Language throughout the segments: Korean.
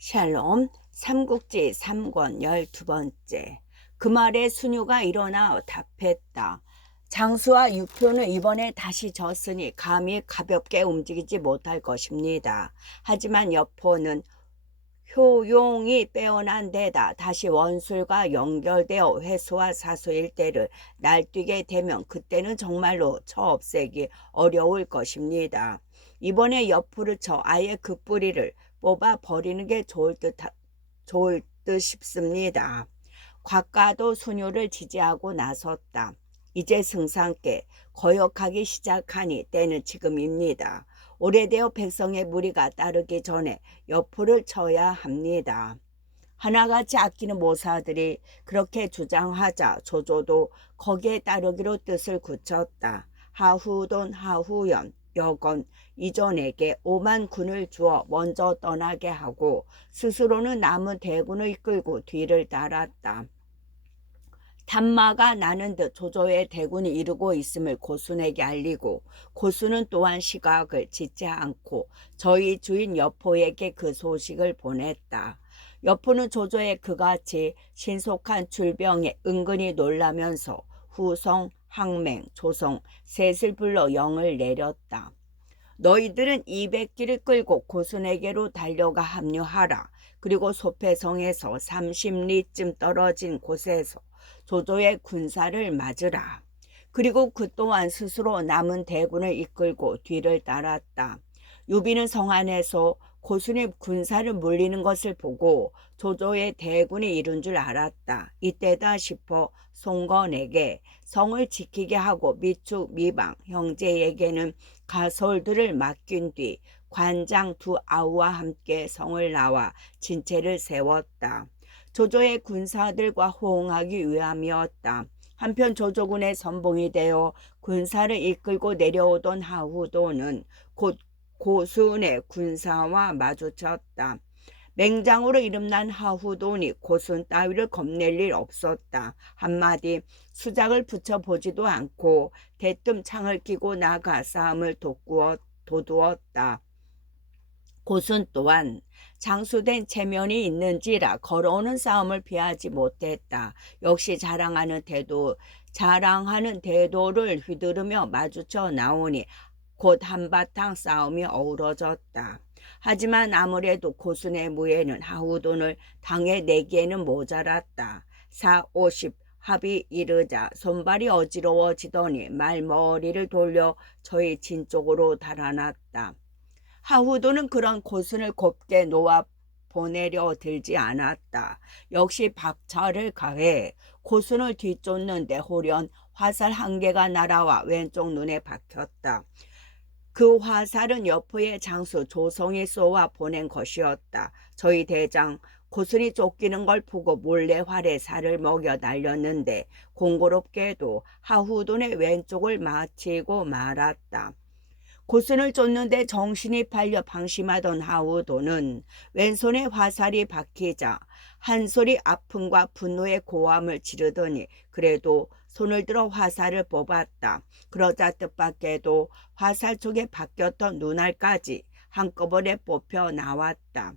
샬롬 삼국지 3권 12번째. 그 말에 순유가 일어나 답했다. 장수와 유표는 이번에 다시 졌으니 감히 가볍게 움직이지 못할 것입니다. 하지만 여포는 효용이 빼어난 데다 다시 원술과 연결되어 회수와 사수 일대를 날뛰게 되면 그때는 정말로 쳐 없애기 어려울 것입니다. 이번에 여포를 쳐 아예 그 뿌리를 뽑아 버리는 게 좋을 듯 싶습니다. 곽가도 순효를 지지하고 나섰다. 이제 승상께 거역하기 시작하니 때는 지금입니다. 오래되어 백성의 무리가 따르기 전에 여포를 쳐야 합니다. 하나같이 아끼는 모사들이 그렇게 주장하자 조조도 거기에 따르기로 뜻을 굳혔다. 하후돈, 하후연, 여건, 이전에게 5만 군을 주어 먼저 떠나게 하고 스스로는 남은 대군을 이끌고 뒤를 따랐다. 단마가 나는 듯 조조의 대군이 이르고 있음을 고순에게 알리고 고순은 또한 시각을 짓지 않고 저희 주인 여포에게 그 소식을 보냈다. 여포는 조조의 그같이 신속한 출병에 은근히 놀라면서 후성, 항맹, 조성 셋을 불러 영을 내렸다. 너희들은 200기를 끌고 고순에게로 달려가 합류하라. 그리고 소패성에서 30리쯤 떨어진 곳에서 조조의 군사를 맞으라. 그리고 그 또한 스스로 남은 대군을 이끌고 뒤를 따랐다. 유비는 성 안에서 고순이 군사를 물리는 것을 보고 조조의 대군이 이룬 줄 알았다. 이때다 싶어 송건에게 성을 지키게 하고 미축, 미방, 형제에게는 가솔들을 맡긴 뒤 관장 두 아우와 함께 성을 나와 진체를 세웠다. 조조의 군사들과 호응하기 위함이었다. 한편 조조군의 선봉이 되어 군사를 이끌고 내려오던 하후도는 곧 고순의 군사와 마주쳤다. 맹장으로 이름난 하후돈이 고순 따위를 겁낼 일 없었다. 한마디 수작을 붙여보지도 않고 대뜸 창을 끼고 나가 싸움을 도두었다. 고순 또한 장수된 체면이 있는지라 걸어오는 싸움을 피하지 못했다. 역시 자랑하는 태도를 휘두르며 마주쳐 나오니 곧 한바탕 싸움이 어우러졌다. 하지만 아무래도 고순의 무예는 하후돈을 당해 내기에는 모자랐다. 4, 50 합이 이르자 손발이 어지러워지더니 말머리를 돌려 저희 진 쪽으로 달아났다. 하후도는 그런 고순을 곱게 놓아 보내려 들지 않았다. 역시 박차를 가해 고순을 뒤쫓는데 홀연 화살 한 개가 날아와 왼쪽 눈에 박혔다. 그 화살은 여포의 장수 조성이 쏘아 보낸 것이었다. 저희 대장 고순이 쫓기는 걸 보고 몰래 활에 살을 먹여 날렸는데 공교롭게도 하후돈의 왼쪽을 마치고 말았다. 고순을 쫓는데 정신이 팔려 방심하던 하후돈은 왼손에 화살이 박히자 한 소리 아픔과 분노의 고함을 지르더니 그래도 손을 들어 화살을 뽑았다. 그러자 뜻밖에도 화살 쪽에 박혔던 눈알까지 한꺼번에 뽑혀 나왔다.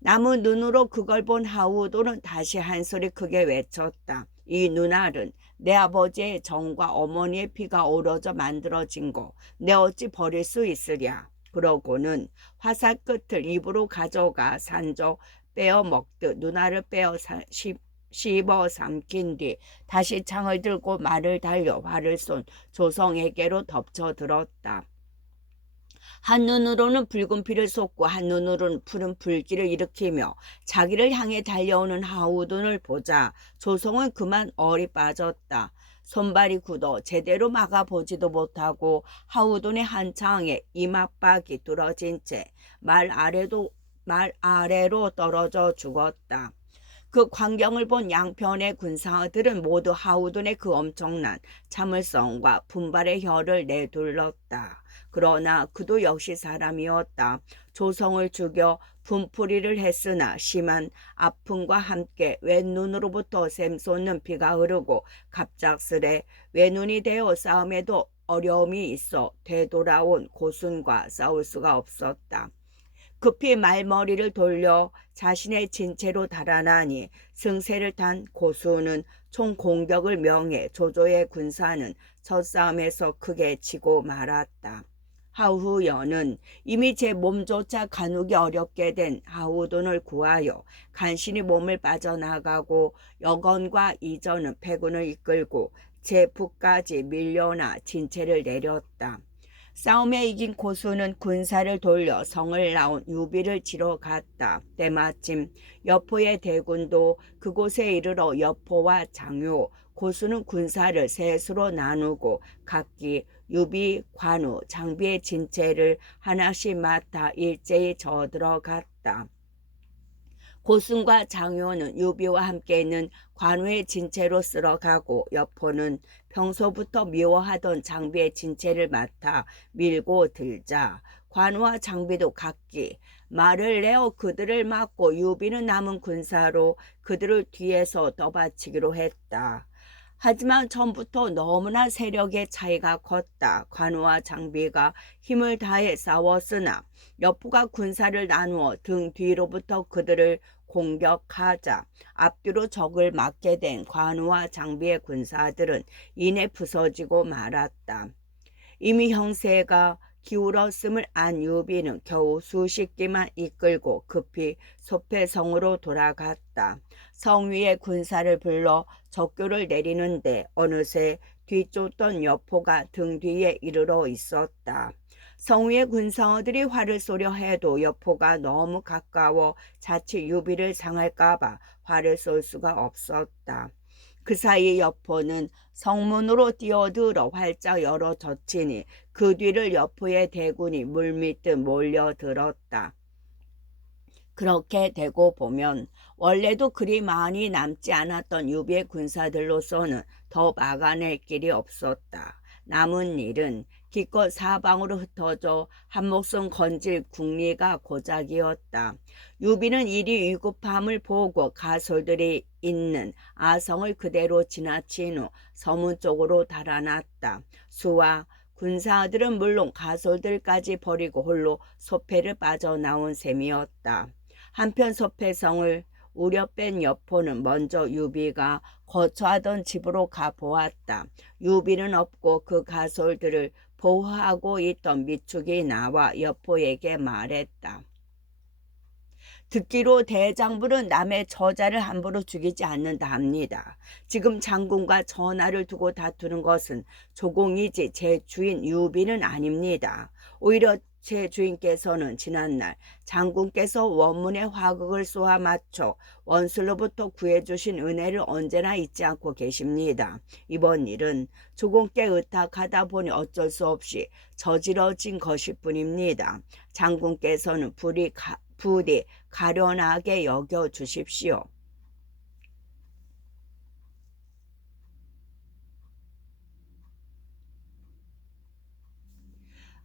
남은 눈으로 그걸 본 하우도는 다시 한 소리 크게 외쳤다. 이 눈알은 내 아버지의 정과 어머니의 피가 어우러져 만들어진 거 내 어찌 버릴 수 있으랴. 그러고는 화살 끝을 입으로 가져가 산적 빼어 먹듯 눈알을 빼어 씹어 삼킨 뒤 다시 창을 들고 말을 달려 활을 쏜 조성에게로 덮쳐들었다. 한눈으로는 붉은 피를 쏟고 한눈으로는 푸른 불길을 일으키며 자기를 향해 달려오는 하우돈을 보자 조성은 그만 얼이 빠졌다. 손발이 굳어 제대로 막아보지도 못하고 하우돈의 한 창에 이마박이 뚫어진 채 말 아래로 떨어져 죽었다. 그 광경을 본 양편의 군사들은 모두 하우돈의 그 엄청난 참을성과 분발의 혀를 내둘렀다. 그러나 그도 역시 사람이었다. 조성을 죽여 분풀이를 했으나 심한 아픔과 함께 왼눈으로부터 샘솟는 피가 흐르고 갑작스레 외눈이 되어 싸움에도 어려움이 있어 되돌아온 고순과 싸울 수가 없었다. 급히 말머리를 돌려 자신의 진채로 달아나니 승세를 탄 고수는 총 공격을 명해 조조의 군사는 첫 싸움에서 크게 지고 말았다. 하후연은 이미 제 몸조차 가누기 어렵게 된 하후돈을 구하여 간신히 몸을 빠져나가고 여건과 이전은 패군을 이끌고 제 북까지 밀려나 진채를 내렸다. 싸움에 이긴 고수는 군사를 돌려 성을 나온 유비를 치러 갔다. 때마침 여포의 대군도 그곳에 이르러 여포와 장요, 고수는 군사를 셋으로 나누고 각기 유비, 관우, 장비의 진채를 하나씩 맡아 일제히 저들어갔다. 고순과 장효는 유비와 함께 있는 관우의 진채로 쓸어가고 여포는 평소부터 미워하던 장비의 진채를 맡아 밀고 들자 관우와 장비도 각기 말을 내어 그들을 막고 유비는 남은 군사로 그들을 뒤에서 떠받치기로 했다. 하지만 처음부터 너무나 세력의 차이가 컸다. 관우와 장비가 힘을 다해 싸웠으나 여포가 군사를 나누어 등 뒤로부터 그들을 공격하자 앞뒤로 적을 맞게 된 관우와 장비의 군사들은 이내 부서지고 말았다. 이미 형세가 기울었음을 안 유비는 겨우 수십 기만 이끌고 급히 소패성으로 돌아갔다. 성 위에 군사를 불러 적교를 내리는데 어느새 뒤쫓던 여포가 등 뒤에 이르러 있었다. 성 위의 군사들이 활을 쏘려 해도 여포가 너무 가까워 자칫 유비를 상할까봐 활을 쏠 수가 없었다. 그 사이 여포는 성문으로 뛰어들어 활짝 열어 젖히니 그 뒤를 여포의 대군이 물밀듯 몰려들었다. 그렇게 되고 보면 원래도 그리 많이 남지 않았던 유비의 군사들로서는 더 막아낼 길이 없었다. 남은 일은 기껏 사방으로 흩어져 한 목숨 건질 국리가 고작이었다. 유비는 일이 위급함을 보고 가솔들이 있는 아성을 그대로 지나친 후 서문 쪽으로 달아났다. 수와 군사들은 물론 가솔들까지 버리고 홀로 소패를 빠져나온 셈이었다. 한편 소패성을 우려 뺀 여포는 먼저 유비가 거처하던 집으로 가보았다. 유비는 없고 그 가솔들을 보호하고 있던 미축이 나와 여포에게 말했다. 듣기로 대장부는 남의 저자를 함부로 죽이지 않는다 합니다. 지금 장군과 전하를 두고 다투는 것은 조공이지 제 주인 유비는 아닙니다. 오히려 제 주인께서는 지난날 장군께서 원문의 화극을 쏘아 맞춰 원술로부터 구해주신 은혜를 언제나 잊지 않고 계십니다. 이번 일은 조공께 의탁하다 보니 어쩔 수 없이 저지러진 것일 뿐입니다. 장군께서는 부디 가련하게 여겨주십시오.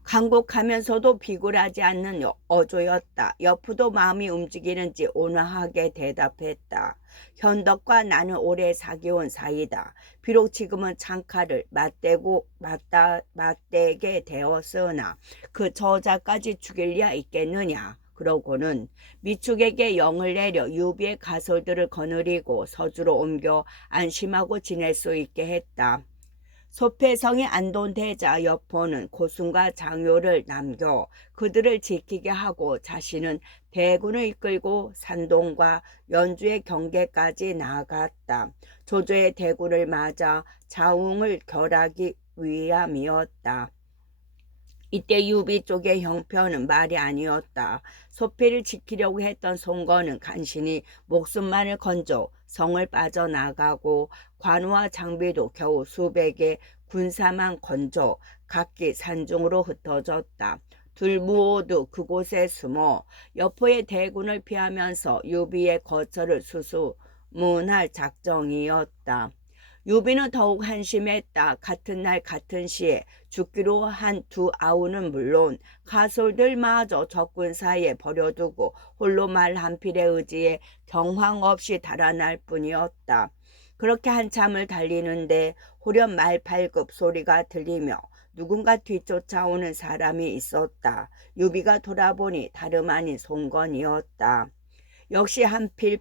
간곡하면서도 비굴하지 않는 어조였다. 여포도 마음이 움직이는지 온화하게 대답했다. 현덕과 나는 오래 사귀어온 사이다. 비록 지금은 창칼을 맞대게 되었으나 그 저자까지 죽일 리야 있겠느냐. 그러고는 미축에게 영을 내려 유비의 가솔들을 거느리고 서주로 옮겨 안심하고 지낼 수 있게 했다. 소패성이 안돈되자 여포는 고순과 장요를 남겨 그들을 지키게 하고 자신은 대군을 이끌고 산동과 연주의 경계까지 나아갔다. 조조의 대군을 맞아 자웅을 결하기 위함이었다. 이때 유비 쪽의 형편은 말이 아니었다. 소패를 지키려고 했던 송건은 간신히 목숨만을 건져 성을 빠져나가고 관우와 장비도 겨우 수백의 군사만 건져 각기 산중으로 흩어졌다. 둘 모두 그곳에 숨어 여포의 대군을 피하면서 유비의 거처를 수수문할 작정이었다. 유비는 더욱 한심했다. 같은 날 같은 시에 죽기로 한 두 아우는 물론 가솔들마저 적군 사이에 버려두고 홀로 말 한 필에 의지해 경황 없이 달아날 뿐이었다. 그렇게 한참을 달리는데 호련 말팔급 소리가 들리며 누군가 뒤쫓아오는 사람이 있었다. 유비가 돌아보니 다름 아닌 송건이었다. 역시 한필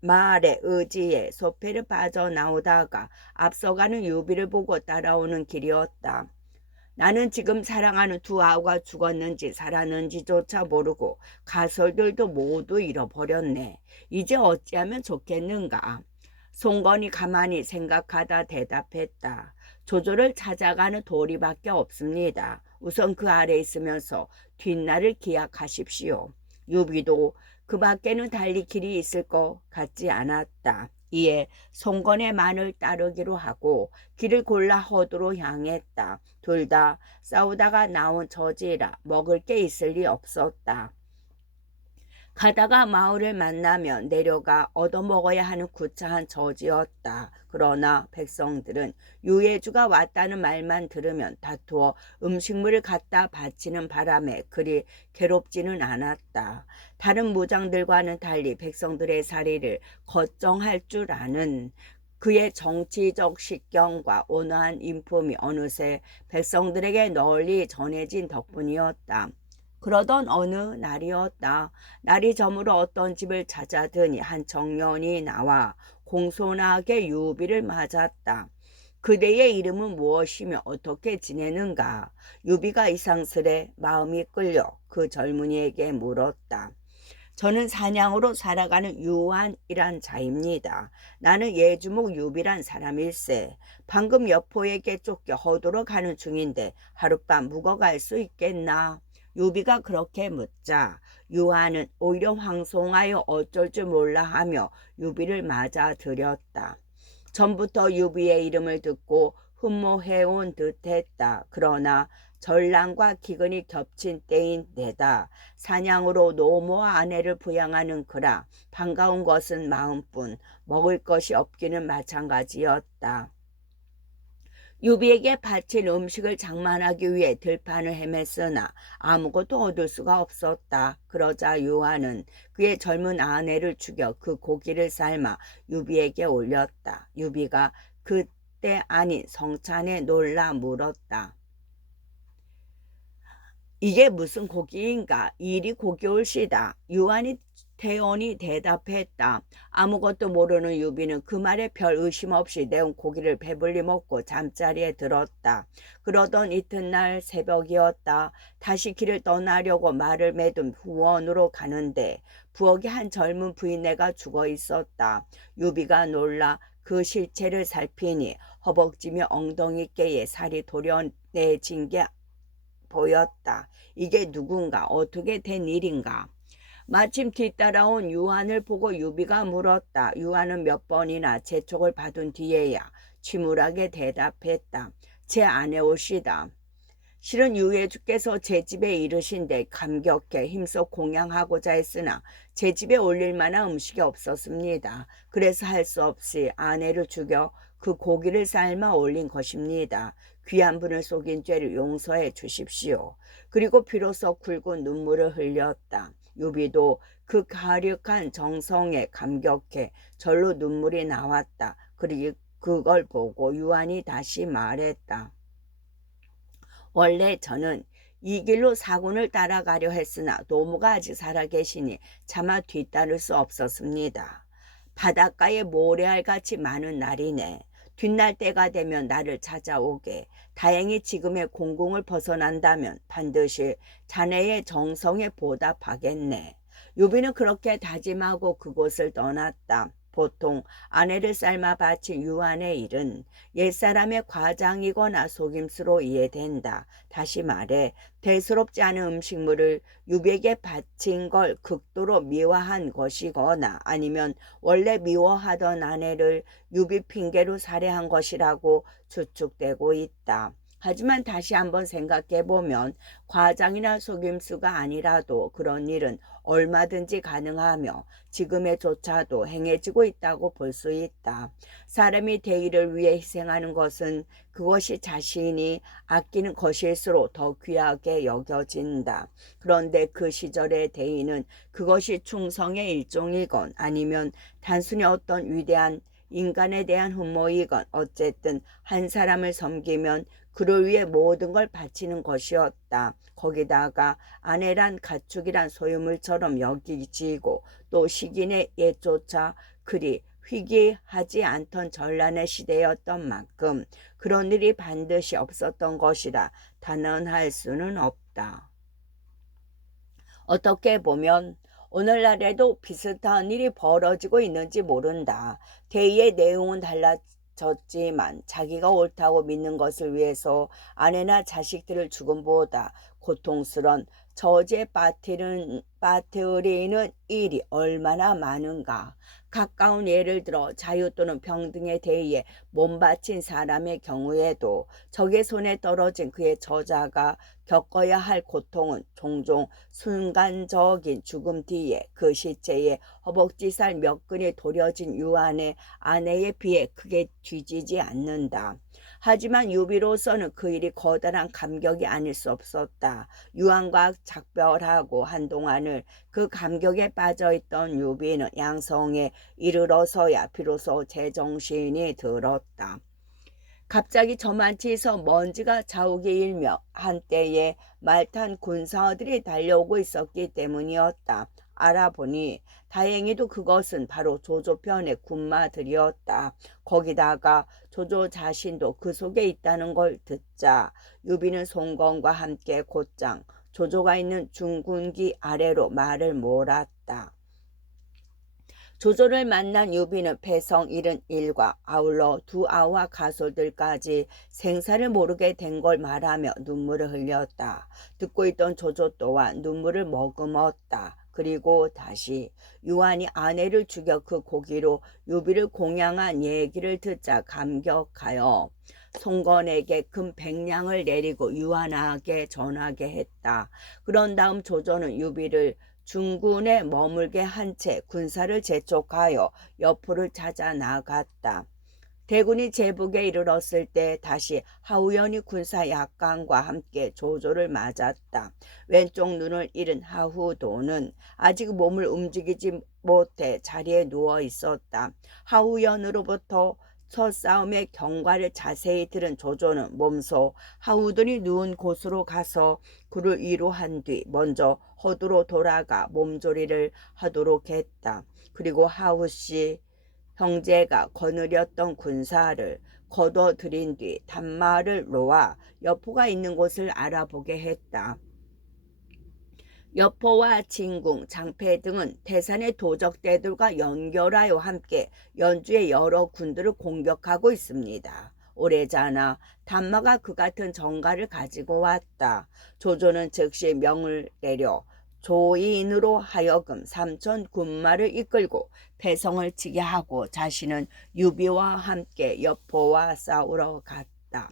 말의 의지에 소패를 빠져나오다가 앞서가는 유비를 보고 따라오는 길이었다. 나는 지금 사랑하는 두 아우가 죽었는지 살았는지조차 모르고 가설들도 모두 잃어버렸네. 이제 어찌하면 좋겠는가? 송건이 가만히 생각하다 대답했다. 조조를 찾아가는 도리밖에 없습니다. 우선 그 아래 있으면서 뒷날을 기약하십시오. 유비도 그 밖에는 달리 길이 있을 것 같지 않았다. 이에 송건의 만을 따르기로 하고 길을 골라 허도로 향했다. 둘 다 싸우다가 나온 처지라 먹을 게 있을 리 없었다. 가다가 마을을 만나면 내려가 얻어먹어야 하는 구차한 처지였다. 그러나 백성들은 유해주가 왔다는 말만 들으면 다투어 음식물을 갖다 바치는 바람에 그리 괴롭지는 않았다. 다른 무장들과는 달리 백성들의 살이를 걱정할 줄 아는 그의 정치적 식견과 온화한 인품이 어느새 백성들에게 널리 전해진 덕분이었다. 그러던 어느 날이었다. 날이 저물어 어떤 집을 찾아드니 한 청년이 나와 공손하게 유비를 맞았다. 그대의 이름은 무엇이며 어떻게 지내는가? 유비가 이상스레 마음이 끌려 그 젊은이에게 물었다. 저는 사냥으로 살아가는 유한이란 자입니다. 나는 예주목 유비란 사람일세. 방금 여포에게 쫓겨 허도로 가는 중인데 하룻밤 묵어갈 수 있겠나? 유비가 그렇게 묻자 유한은 오히려 황송하여 어쩔 줄 몰라 하며 유비를 맞아들였다. 전부터 유비의 이름을 듣고 흠모해온 듯했다. 그러나 전랑과 기근이 겹친 때인데다 사냥으로 노모와 아내를 부양하는 그라 반가운 것은 마음뿐 먹을 것이 없기는 마찬가지였다. 유비에게 바칠 음식을 장만하기 위해 들판을 헤맸으나 아무것도 얻을 수가 없었다. 그러자 유한은 그의 젊은 아내를 죽여 그 고기를 삶아 유비에게 올렸다. 유비가 그때 아닌 성찬에 놀라 물었다. 이게 무슨 고기인가? 이리 고기올시다. 유한이 태연히 대답했다. 아무것도 모르는 유비는 그 말에 별 의심 없이 내온 고기를 배불리 먹고 잠자리에 들었다. 그러던 이튿날 새벽이었다. 다시 길을 떠나려고 말을 매둔 후원으로 가는데 부엌에 한 젊은 부인네가 죽어 있었다. 유비가 놀라 그 실체를 살피니 허벅지며 엉덩이께에 살이 도려내진 게 보였다. 이게 누군가? 어떻게 된 일인가? 마침 뒤따라온 유한을 보고 유비가 물었다. 유한은 몇 번이나 재촉을 받은 뒤에야 침울하게 대답했다. 제 아내오시다. 실은 유해주께서 제 집에 이르신데 감격해 힘써 공양하고자 했으나 제 집에 올릴 만한 음식이 없었습니다. 그래서 할 수 없이 아내를 죽여 그 고기를 삶아 올린 것입니다. 귀한 분을 속인 죄를 용서해 주십시오. 그리고 비로소 굵은 눈물을 흘렸다. 유비도 그 가력한 정성에 감격해 절로 눈물이 나왔다. 그리고 그걸 보고 유한이 다시 말했다. 원래 저는 이 길로 사군을 따라가려 했으나 노모가 아직 살아계시니 차마 뒤따를 수 없었습니다. 바닷가에 모래알같이 많은 날이네. 뒷날 때가 되면 나를 찾아오게. 다행히 지금의 공공을 벗어난다면 반드시 자네의 정성에 보답하겠네. 유비는 그렇게 다짐하고 그곳을 떠났다. 보통 아내를 삶아 바친 유한의 일은 옛사람의 과장이거나 속임수로 이해된다. 다시 말해 대수롭지 않은 음식물을 유비에게 바친 걸 극도로 미워한 것이거나 아니면 원래 미워하던 아내를 유비 핑계로 살해한 것이라고 추측되고 있다. 하지만 다시 한번 생각해보면 과장이나 속임수가 아니라도 그런 일은 얼마든지 가능하며 지금에조차도 행해지고 있다고 볼 수 있다. 사람이 대의를 위해 희생하는 것은 그것이 자신이 아끼는 것일수록 더 귀하게 여겨진다. 그런데 그 시절의 대의는 그것이 충성의 일종이건 아니면 단순히 어떤 위대한 인간에 대한 흠모이건 어쨌든 한 사람을 섬기면 그를 위해 모든 걸 바치는 것이었다. 거기다가 아내란 가축이란 소유물처럼 여기지고 또 식인의 옛조차 그리 희귀하지 않던 전란의 시대였던 만큼 그런 일이 반드시 없었던 것이라 단언할 수는 없다. 어떻게 보면 오늘날에도 비슷한 일이 벌어지고 있는지 모른다. 대의의 내용은 달라졌지만 자기가 옳다고 믿는 것을 위해서 아내나 자식들을 죽음보다 고통스런 저지에 빠뜨리는 일이 얼마나 많은가. 가까운 예를 들어 자유 또는 평등의 대의에 몸바친 사람의 경우에도 적의 손에 떨어진 그의 저자가 겪어야 할 고통은 종종 순간적인 죽음 뒤에 그 시체에 허벅지살 몇 근이 도려진 유한의 아내에 비해 크게 뒤지지 않는다. 하지만 유비로서는 그 일이 커다란 감격이 아닐 수 없었다. 유한과 작별하고 한동안을 그 감격에 빠져있던 유비는 양성에 이르러서야 비로소 제정신이 들었다. 갑자기 저만치에서 먼지가 자욱이 일며 한때에 말탄 군사들이 달려오고 있었기 때문이었다. 알아보니 다행히도 그것은 바로 조조편의 군마들이었다. 거기다가 조조 자신도 그 속에 있다는 걸 듣자 유비는 송건과 함께 곧장 조조가 있는 중군기 아래로 말을 몰았다. 조조를 만난 유비는 패성 71과 아울러 두 아와 가솔들까지 생사를 모르게 된 걸 말하며 눈물을 흘렸다. 듣고 있던 조조 또한 눈물을 머금었다. 그리고 다시 유한이 아내를 죽여 그 고기로 유비를 공양한 얘기를 듣자 감격하여 송건에게 금 100냥을 내리고 유한에게 전하게 했다. 그런 다음 조조는 유비를 중군에 머물게 한 채 군사를 재촉하여 여포를 찾아 나갔다. 대군이 제북에 이르렀을 때 다시 하우연이 군사 약관과 함께 조조를 맞았다. 왼쪽 눈을 잃은 하후도는 아직 몸을 움직이지 못해 자리에 누워 있었다. 하우연으로부터 첫 싸움의 경과를 자세히 들은 조조는 몸소 하우돈이 누운 곳으로 가서 그를 위로한 뒤 먼저 허두로 돌아가 몸조리를 하도록 했다. 그리고 하우씨 형제가 거느렸던 군사를 거둬들인 뒤 단말을 놓아 여포가 있는 곳을 알아보게 했다. 여포와 진궁, 장패 등은 태산의 도적대들과 연결하여 함께 연주의 여러 군들을 공격하고 있습니다. 오래전에 단마가 그 같은 정가를 가지고 왔다. 조조는 즉시 명을 내려 조인으로 하여금 3천 군마를 이끌고 패성을 치게 하고 자신은 유비와 함께 여포와 싸우러 갔다.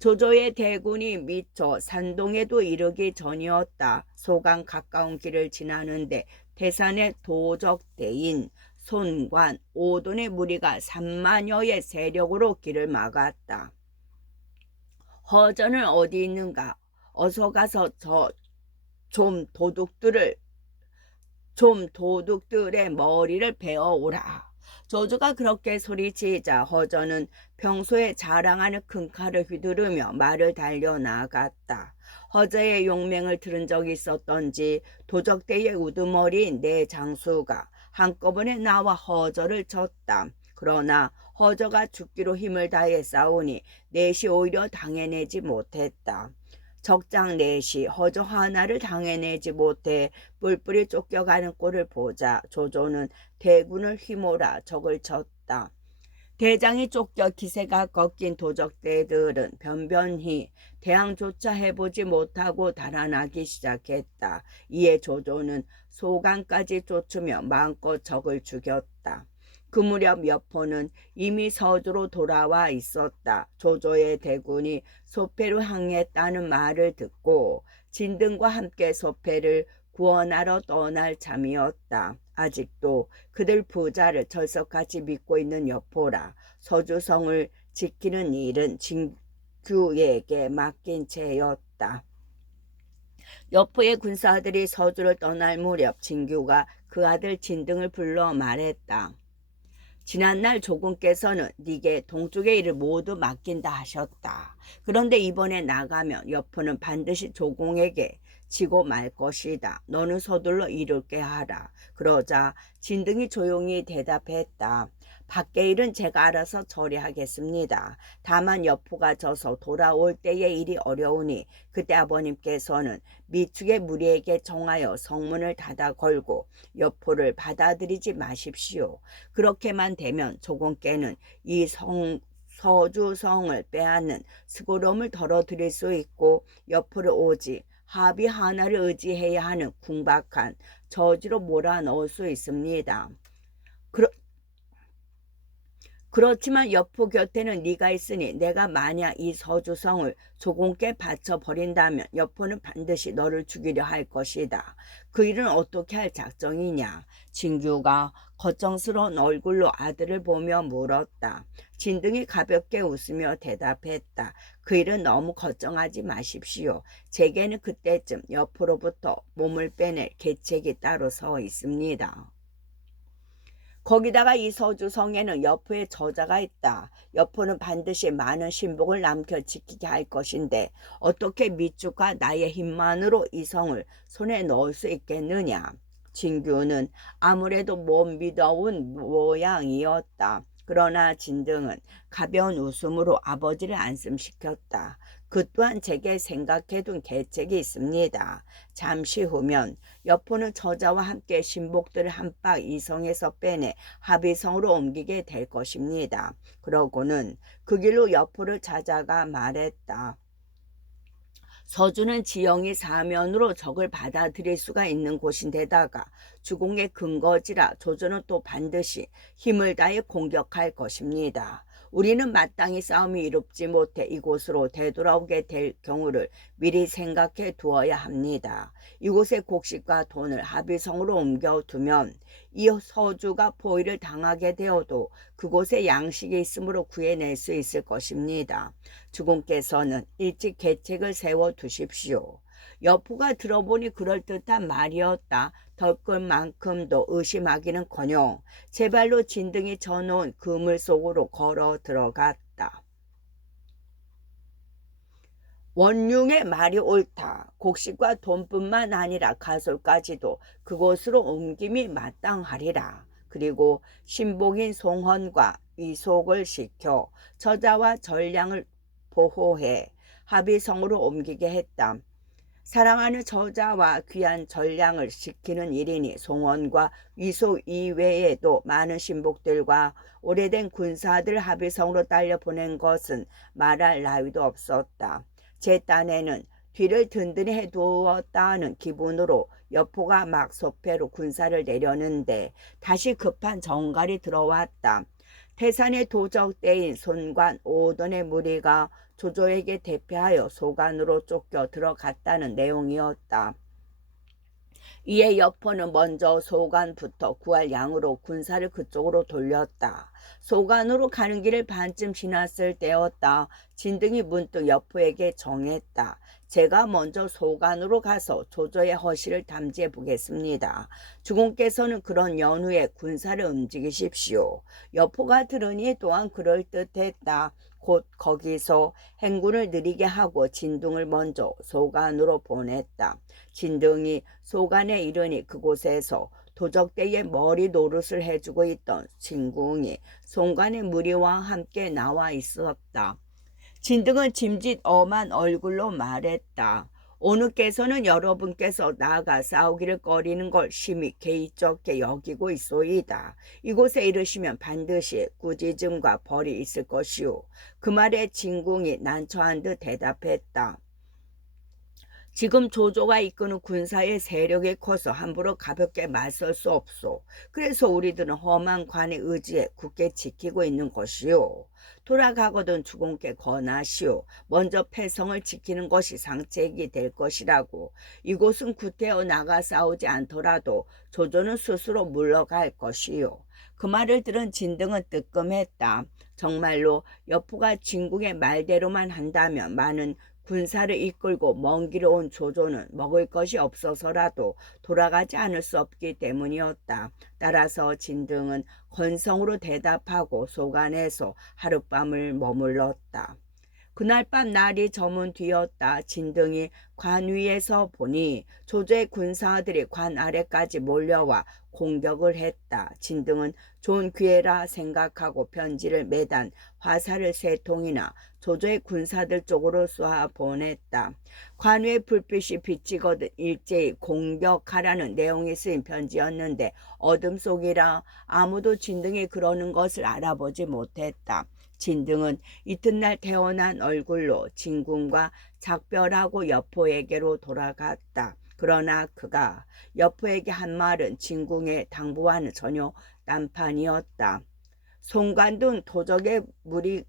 조조의 대군이 미처 산동에도 이르기 전이었다. 소강 가까운 길을 지나는데 태산의 도적대인 손관, 오돈의 무리가 3만여의 세력으로 길을 막았다. 허전은 어디 있는가? 어서 가서 좀 도둑들의 머리를 베어오라. 조조가 그렇게 소리치자 허전은 평소에 자랑하는 큰 칼을 휘두르며 말을 달려나갔다. 허저의 용맹을 들은 적이 있었던지 도적대의 우두머리인 내 장수가 한꺼번에 나와 허저를 쳤다. 그러나 허저가 죽기로 힘을 다해 싸우니 넷이 오히려 당해내지 못했다. 적장 넷이 허저 하나를 당해내지 못해 뿔뿔이 쫓겨가는 꼴을 보자 조조는 대군을 휘몰아 적을 쳤다. 대장이 쫓겨 기세가 꺾인 도적대들은 변변히 대항조차 해보지 못하고 달아나기 시작했다. 이에 조조는 소강까지 쫓으며 마음껏 적을 죽였다. 그 무렵 여포는 이미 서주로 돌아와 있었다. 조조의 대군이 소패로 항했다는 말을 듣고 진등과 함께 소패를 구원하러 떠날 참이었다. 아직도 그들 부자를 철석같이 믿고 있는 여포라 서주성을 지키는 일은 진규에게 맡긴 채였다. 여포의 군사들이 서주를 떠날 무렵 진규가 그 아들 진등을 불러 말했다. 지난날 조공께서는 네게 동쪽의 일을 모두 맡긴다 하셨다. 그런데 이번에 나가면 여포는 반드시 조공에게 지고 말 것이다. 너는 서둘러 이룰게 하라. 그러자 진등이 조용히 대답했다. 밖의 일은 제가 알아서 처리하겠습니다. 다만 여포가 져서 돌아올 때의 일이 어려우니 그때 아버님께서는 미축의 무리에게 정하여 성문을 닫아 걸고 여포를 받아들이지 마십시오. 그렇게만 되면 조공께는 이 서주성을 빼앗는 스고롬을 덜어드릴 수 있고 여포를 오직 합의 하나를 의지해야 하는 궁박한 저지로 몰아넣을 수 있습니다. 그렇지만 여포 곁에는 네가 있으니 내가 만약 이 서주성을 조공께 바쳐버린다면 여포는 반드시 너를 죽이려 할 것이다. 그 일은 어떻게 할 작정이냐? 진규가 걱정스러운 얼굴로 아들을 보며 물었다. 진등이 가볍게 웃으며 대답했다. 그 일은 너무 걱정하지 마십시오. 제게는 그때쯤 여포로부터 몸을 빼낼 계책이 따로 서 있습니다. 거기다가 이 서주성에는 여포의 저자가 있다. 여포는 반드시 많은 신복을 남겨 지키게 할 것인데 어떻게 미축과 나의 힘만으로 이 성을 손에 넣을 수 있겠느냐. 진규는 아무래도 못 믿어온 모양이었다. 그러나 진등은 가벼운 웃음으로 아버지를 안심시켰다. 그 또한 제게 생각해둔 계책이 있습니다. 잠시 후면 여포는 저자와 함께 신복들을 한박 이성에서 빼내 합의성으로 옮기게 될 것입니다. 그러고는 그 길로 여포를 찾아가 말했다. 서주는 지형이 사면으로 적을 받아들일 수가 있는 곳인데다가 주공의 근거지라 조조는 또 반드시 힘을 다해 공격할 것입니다. 우리는 마땅히 싸움이 이롭지 못해 이곳으로 되돌아오게 될 경우를 미리 생각해 두어야 합니다. 이곳의 곡식과 돈을 합의성으로 옮겨두면 이 서주가 포위를 당하게 되어도 그곳에 양식이 있으므로 구해낼 수 있을 것입니다. 주공께서는 일찍 계책을 세워두십시오. 여포가 들어보니 그럴듯한 말이었다. 덜끝만큼도 의심하기는커녕 제 발로 진등이 져놓은 그물 속으로 걸어 들어갔다. 원흉의 말이 옳다. 곡식과 돈뿐만 아니라 가솔까지도 그곳으로 옮김이 마땅하리라. 그리고 신복인 송헌과 위속을 시켜 저자와 전량을 보호해 합의성으로 옮기게 했다. 사랑하는 저자와 귀한 전량을 지키는 일이니 송원과 위속 이외에도 많은 신복들과 오래된 군사들 합의성으로 딸려보낸 것은 말할 나위도 없었다. 제 딴에는 뒤를 든든히 해두었다는 기분으로 여포가 막 소패로 군사를 내려는데 다시 급한 정갈이 들어왔다. 태산의 도적대인 손관 오돈의 무리가 조조에게 대피하여 소관으로 쫓겨 들어갔다는 내용이었다. 이에 여포는 먼저 소관부터 구할 양으로 군사를 그쪽으로 돌렸다. 소관으로 가는 길을 반쯤 지났을 때였다. 진등이 문득 여포에게 정했다. 제가 먼저 소관으로 가서 조조의 허실을 담지해 보겠습니다. 주공께서는 그런 연후에 군사를 움직이십시오. 여포가 들으니 또한 그럴듯했다. 곧 거기서 행군을 느리게 하고 진등을 먼저 소관으로 보냈다. 진등이 소관에 이르니 그곳에서 도적대의 머리 노릇을 해주고 있던 진궁이 송관의 무리와 함께 나와 있었다. 진등은 짐짓 엄한 얼굴로 말했다. 오늘께서는 여러분께서 나아가 싸우기를 꺼리는 걸 심히 개의쩍게 여기고 있소이다. 이곳에 이르시면 반드시 꾸짖음과 벌이 있을 것이오. 그 말에 진궁이 난처한 듯 대답했다. 지금 조조가 이끄는 군사의 세력이 커서 함부로 가볍게 맞설 수 없소. 그래서 우리들은 험한 관의 의지에 굳게 지키고 있는 것이요. 돌아가거든 주공께 권하시오. 먼저 패성을 지키는 것이 상책이 될 것이라고. 이곳은 구태여 나가 싸우지 않더라도 조조는 스스로 물러갈 것이요. 그 말을 들은 진등은 뜨끔했다. 정말로 여포가 진궁의 말대로만 한다면 많은 군사를 이끌고 먼 길을 온 조조는 먹을 것이 없어서라도 돌아가지 않을 수 없기 때문이었다. 따라서 진등은 건성으로 대답하고 소관에서 하룻밤을 머물렀다. 그날 밤 날이 저문 뒤였다. 진등이 관 위에서 보니 조조의 군사들이 관 아래까지 몰려와 공격을 했다. 진등은 좋은 기회라 생각하고 편지를 매단 화살을 3통이나 조조의 군사들 쪽으로 쏘아 보냈다. 관 위에 불빛이 비치거든 일제히 공격하라는 내용이 쓰인 편지였는데 어둠 속이라 아무도 진등이 그러는 것을 알아보지 못했다. 진등은 이튿날 태어난 얼굴로 진군과 작별하고 여포에게로 돌아갔다. 그러나 그가 여포에게 한 말은 진궁의 당부와는 전혀 딴판이었다. 송관둔 도적의 무리는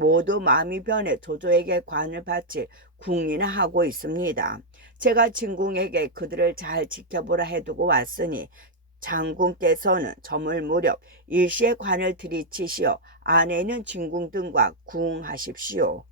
모두 마음이 변해 조조에게 관을 바칠 궁리나 하고 있습니다. 제가 진궁에게 그들을 잘 지켜보라 해두고 왔으니 장군께서는 저물 무렵 일시에 관을 들이치시어 안에는 진궁 등과 궁하십시오.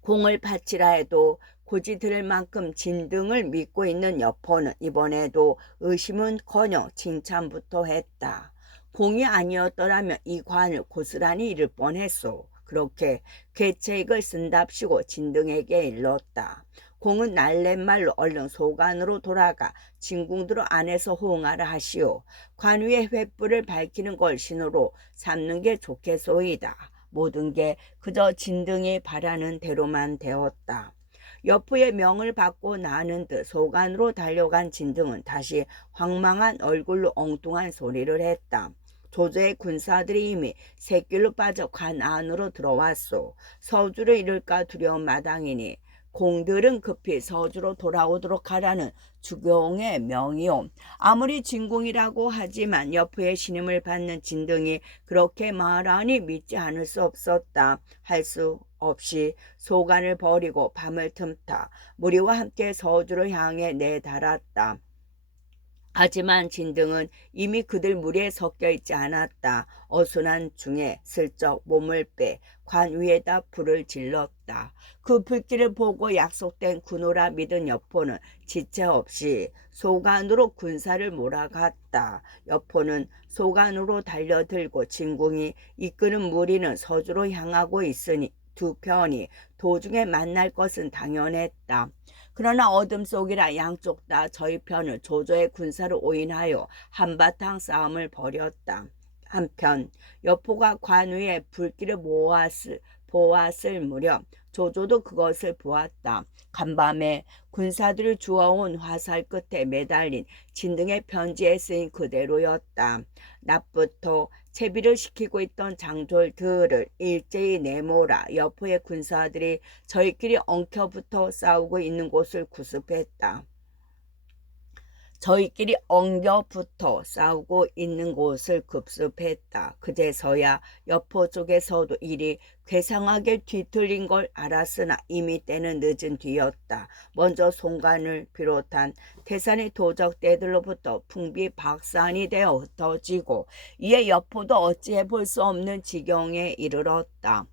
공을 바치라 해도 고지 들을 만큼 진등을 믿고 있는 여포는 이번에도 의심은커녕 칭찬부터 했다. 공이 아니었더라면 이 관을 고스란히 잃을 뻔했소. 그렇게 계책을 쓴답시고 진등에게 일렀다. 공은 날랫말로 얼른 소관으로 돌아가 진궁들어 안에서 호응하라 하시오. 관 위에 횃불을 밝히는 걸 신호로 삼는 게 좋겠소이다. 모든 게 그저 진등이 바라는 대로만 되었다. 여포의 명을 받고 나는 듯 소관으로 달려간 진등은 다시 황망한 얼굴로 엉뚱한 소리를 했다. 조조의 군사들이 이미 샛길로 빠져 관 안으로 들어왔소. 서주를 잃을까 두려운 마당이니 공들은 급히 서주로 돌아오도록 하라는 주경의 명이요. 아무리 진궁이라고 하지만 여포의 신임을 받는 진등이 그렇게 말하니 믿지 않을 수 없었다. 할 수 없이 소관을 버리고 밤을 틈타 무리와 함께 서주를 향해 내달았다. 하지만 진등은 이미 그들 무리에 섞여 있지 않았다. 어순한 중에 슬쩍 몸을 빼 관 위에다 불을 질렀다. 그 불길을 보고 약속된 군호라 믿은 여포는 지체 없이 소관으로 군사를 몰아갔다. 여포는 소관으로 달려들고 진궁이 이끄는 무리는 서주로 향하고 있으니 두 편이 도중에 만날 것은 당연했다. 그러나 어둠 속이라 양쪽 다 저희 편을 조조의 군사를 오인하여 한바탕 싸움을 벌였다. 한편 여포가 관 위에 불길을 보았을 무렵 조조도 그것을 보았다. 간밤에 군사들을 주워온 화살 끝에 매달린 진등의 편지에 쓰인 그대로였다. 낮부터 채비를 시키고 있던 장졸들을 일제히 내몰아 여포의 군사들이 저희끼리 엉켜붙어 싸우고 있는 곳을 구습했다. 저희끼리 엉겨붙어 싸우고 있는 곳을 급습했다. 그제서야 여포 쪽에서도 일이 괴상하게 뒤틀린 걸 알았으나 이미 때는 늦은 뒤였다. 먼저 송관을 비롯한 태산의 도적대들로부터 풍비박산이 되어 흩어지고 이에 여포도 어찌해 볼 수 없는 지경에 이르렀다.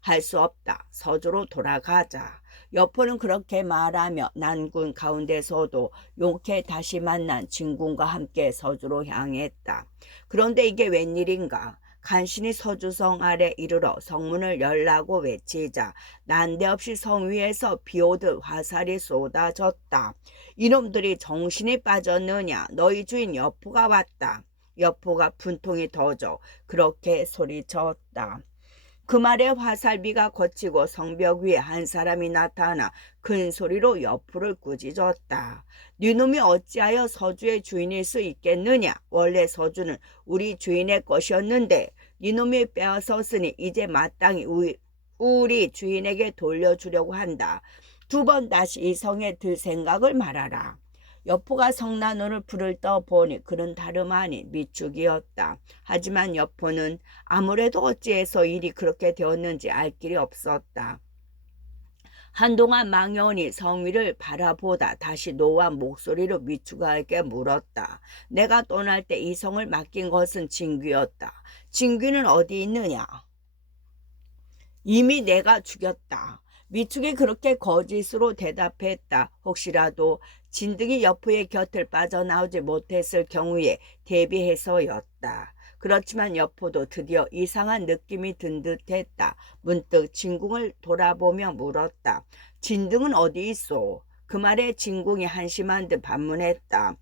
할 수 없다. 서주로 돌아가자. 여포는 그렇게 말하며 난군 가운데서도 용케 다시 만난 진군과 함께 서주로 향했다. 그런데 이게 웬일인가? 간신히 서주성 아래 이르러 성문을 열라고 외치자 난데없이 성 위에서 비오듯 화살이 쏟아졌다. 이놈들이 정신이 빠졌느냐? 너희 주인 여포가 왔다. 여포가 분통이 터져 그렇게 소리쳤다. 그 말에 화살비가 거치고 성벽 위에 한 사람이 나타나 큰 소리로 여포를 꾸짖었다. 네놈이 어찌하여 서주의 주인일 수 있겠느냐? 원래 서주는 우리 주인의 것이었는데 네놈이 빼앗았으니 이제 마땅히 우리 주인에게 돌려주려고 한다. 2번 다시 이 성에 들 생각을 말하라. 여포가 성난으로 불을 떠보니 그는 다름 아닌 미축이었다. 하지만 여포는 아무래도 어찌해서 일이 그렇게 되었는지 알 길이 없었다. 한동안 망연히 성위를 바라보다 다시 노한 목소리로 미축에게 물었다. 내가 떠날 때 이 성을 맡긴 것은 진귀였다. 진귀는 어디 있느냐? 이미 내가 죽였다. 미축이 그렇게 거짓으로 대답했다. 혹시라도 진등이 여포의 곁을 빠져나오지 못했을 경우에 대비해서였다. 그렇지만 여포도 드디어 이상한 느낌이 든 듯했다. 문득 진궁을 돌아보며 물었다. 진등은 어디 있소? 그 말에 진궁이 한심한 듯 반문했다.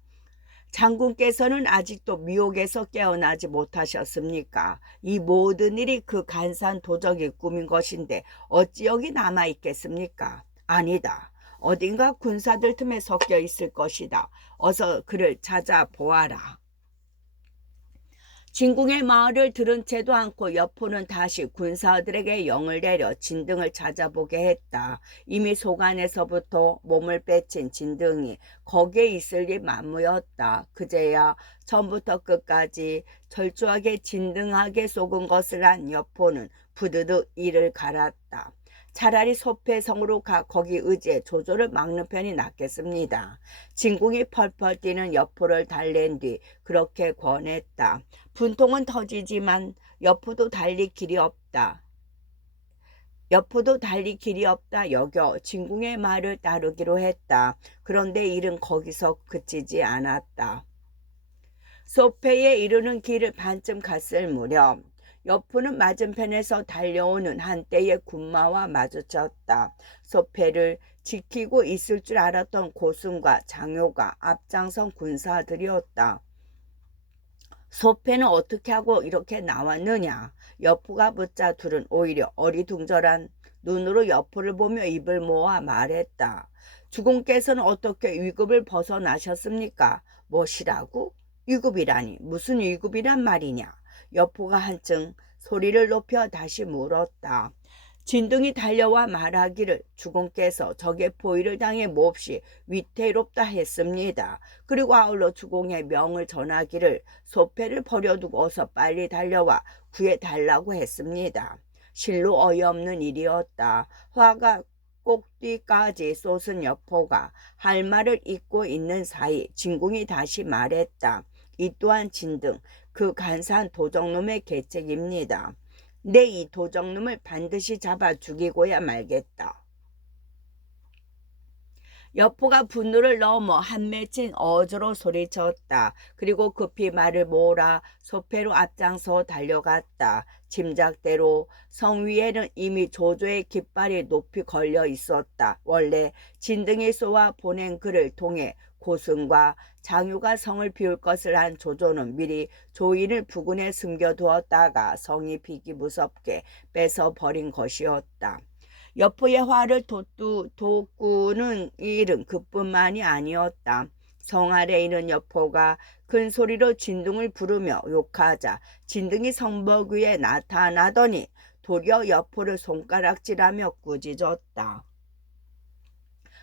장군께서는 아직도 미혹에서 깨어나지 못하셨습니까? 이 모든 일이 그 간사한 도적이 꾸민 것인데 어찌 여기 남아있겠습니까? 아니다. 어딘가 군사들 틈에 섞여 있을 것이다. 어서 그를 찾아보아라. 진궁의 말을 들은 채도 않고 여포는 다시 군사들에게 영을 내려 진등을 찾아보게 했다. 이미 속안에서부터 몸을 빼친 진등이 거기에 있을 리 만무였다. 그제야 처음부터 끝까지 철저하게 진등하게 속은 것을 한 여포는 부드득 이를 갈았다. 차라리 소패성으로 가 거기 의지해 조조를 막는 편이 낫겠습니다. 진궁이 펄펄 뛰는 여포를 달랜 뒤 그렇게 권했다. 분통은 터지지만 여포도 달리 길이 없다. 여겨 진궁의 말을 따르기로 했다. 그런데 일은 거기서 그치지 않았다. 소패에 이르는 길을 반쯤 갔을 무렵 여포는 맞은편에서 달려오는 한때의 군마와 마주쳤다. 소패를 지키고 있을 줄 알았던 고순과 장효가 앞장선 군사들이었다. 소패는 어떻게 하고 이렇게 나왔느냐? 여포가 묻자 둘은 오히려 어리둥절한 눈으로 여포를 보며 입을 모아 말했다. 주공께서는 어떻게 위급을 벗어나셨습니까? 무엇이라고? 위급이라니 무슨 위급이란 말이냐? 여포가 한층 소리를 높여 다시 물었다. 진등이 달려와 말하기를 주공께서 적의 포위를 당해 몹시 위태롭다 했습니다. 그리고 아울러 주공의 명을 전하기를 소패를 버려두고 어서 빨리 달려와 구해달라고 했습니다. 실로 어이없는 일이었다. 화가 꼭뒤까지 솟은 여포가 할 말을 잇고 있는 사이 진궁이 다시 말했다. 이 또한 진등, 그 간사한 도적놈의 계책입니다. 내 이 도적놈을 반드시 잡아 죽이고야 말겠다. 여포가 분노를 넘어 한맺힌 어조로 소리쳤다. 그리고 급히 말을 모으라 소패로 앞장서 달려갔다. 짐작대로 성 위에는 이미 조조의 깃발이 높이 걸려 있었다. 원래 진등이 쏘아 보낸 글을 통해 고승과 장유가 성을 비울 것을 한 조조는 미리 조인을 부근에 숨겨두었다가 성이 비기 무섭게 뺏어버린 것이었다. 여포의 화를 돋구는 일은 그뿐만이 아니었다. 성 아래 있는 여포가 큰 소리로 진등을 부르며 욕하자 진등이 성벽 위에 나타나더니 도리어 여포를 손가락질하며 꾸짖었다.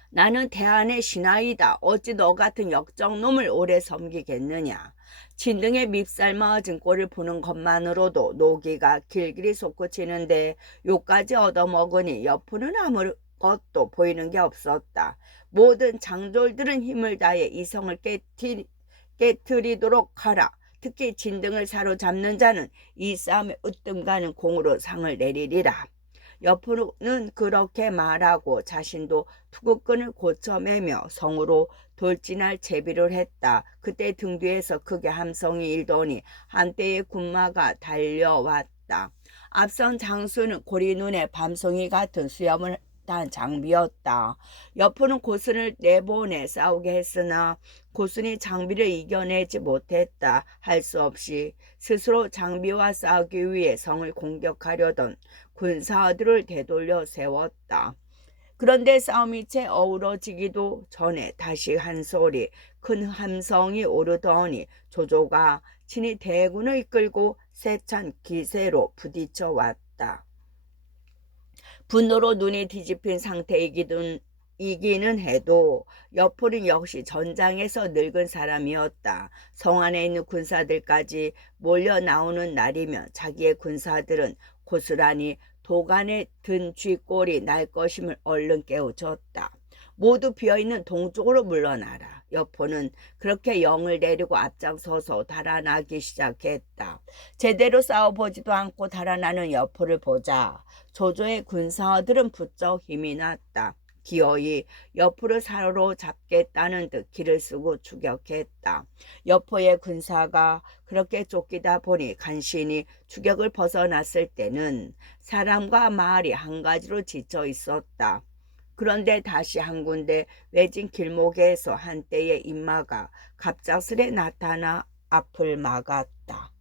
나는 대한의 신하이다. 어찌 너 같은 역적놈을 오래 섬기겠느냐. 진등의 밉살 맞은 꼴을 보는 것만으로도 노기가 길길이 솟구치는데 욕까지 얻어먹으니 여포는 아무것도 보이는 게 없었다. 모든 장졸들은 힘을 다해 이성을 깨트리도록 하라. 특히 진등을 사로잡는 자는 이 싸움에 으뜸가는 공으로 상을 내리리라. 여포는 그렇게 말하고 자신도 투구끈을 고쳐매며 성으로 돌진할 제비를 했다. 그때 등 뒤에서 크게 함성이 일더니 한때의 군마가 달려왔다. 앞선 장수는 고리 눈에 밤송이 같은 수염을 단 장비였다. 여포는 고순을 내보내 싸우게 했으나 고순이 장비를 이겨내지 못했다. 할 수 없이 스스로 장비와 싸우기 위해 성을 공격하려던 군사들을 되돌려 세웠다. 그런데 싸움이 채 어우러지기도 전에 다시 한 소리 큰 함성이 오르더니 조조가 친히 대군을 이끌고 세찬 기세로 부딪혀 왔다. 분노로 눈이 뒤집힌 상태이기는 해도 여포는 역시 전장에서 늙은 사람이었다. 성 안에 있는 군사들까지 몰려 나오는 날이면 자기의 군사들은 고스란히 도간에 든 쥐꼬리 날 것임을 얼른 깨우쳤다. 모두 비어있는 동쪽으로 물러나라. 여포는 그렇게 영을 내리고 앞장서서 달아나기 시작했다. 제대로 싸워보지도 않고 달아나는 여포를 보자 조조의 군사들은 부쩍 힘이 났다. 기어이 여포를 사로잡겠다는 듯 기를 쓰고 추격했다. 여포의 군사가 그렇게 쫓기다 보니 간신히 추격을 벗어났을 때는 사람과 말이 한 가지로 지쳐 있었다. 그런데 다시 한 군데 외진 길목에서 한때의 인마가 갑작스레 나타나 앞을 막았다.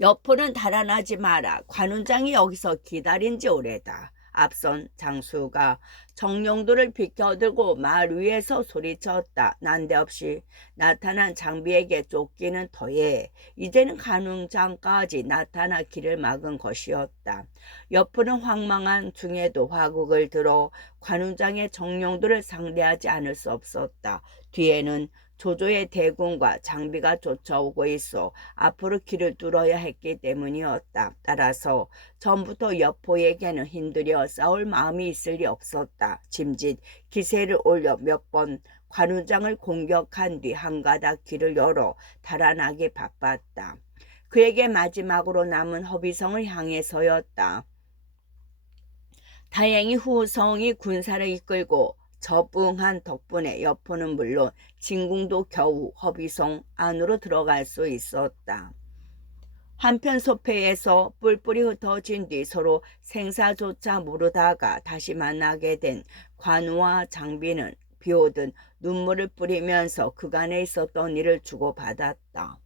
여포는 달아나지 마라. 관운장이 여기서 기다린 지 오래다. 앞선 장수가 정령도를 비켜들고 말 위에서 소리쳤다. 난데없이 나타난 장비에게 쫓기는 터에 이제는 관운장까지 나타나 길을 막은 것이었다. 여포는 황망한 중에도 화국을 들어 관운장의 정령도를 상대하지 않을 수 없었다. 뒤에는 조조의 대군과 장비가 쫓아오고 있어 앞으로 길을 뚫어야 했기 때문이었다. 따라서 전부터 여포에게는 힘들여 싸울 마음이 있을 리 없었다. 짐짓 기세를 올려 몇 번 관운장을 공격한 뒤 한 가닥 길을 열어 달아나기 바빴다. 그에게 마지막으로 남은 허비성을 향해서였다. 다행히 후성이 군사를 이끌고 접응한 덕분에 여포는 물론 진궁도 겨우 허비성 안으로 들어갈 수 있었다. 한편 소패에서 뿔뿔이 흩어진 뒤 서로 생사조차 모르다가 다시 만나게 된 관우와 장비는 비오듯 눈물을 뿌리면서 그간에 있었던 일을 주고받았다.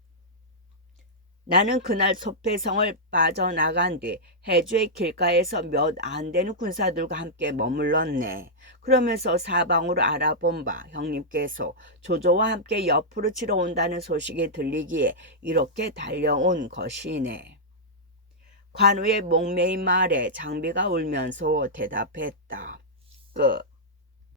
나는 그날 소패성을 빠져나간 뒤 해주의 길가에서 몇 안 되는 군사들과 함께 머물렀네. 그러면서 사방으로 알아본 바 형님께서 조조와 함께 옆으로 치러 온다는 소식이 들리기에 이렇게 달려온 것이네. 관우의 목매인 말에 장비가 울면서 대답했다. 끝.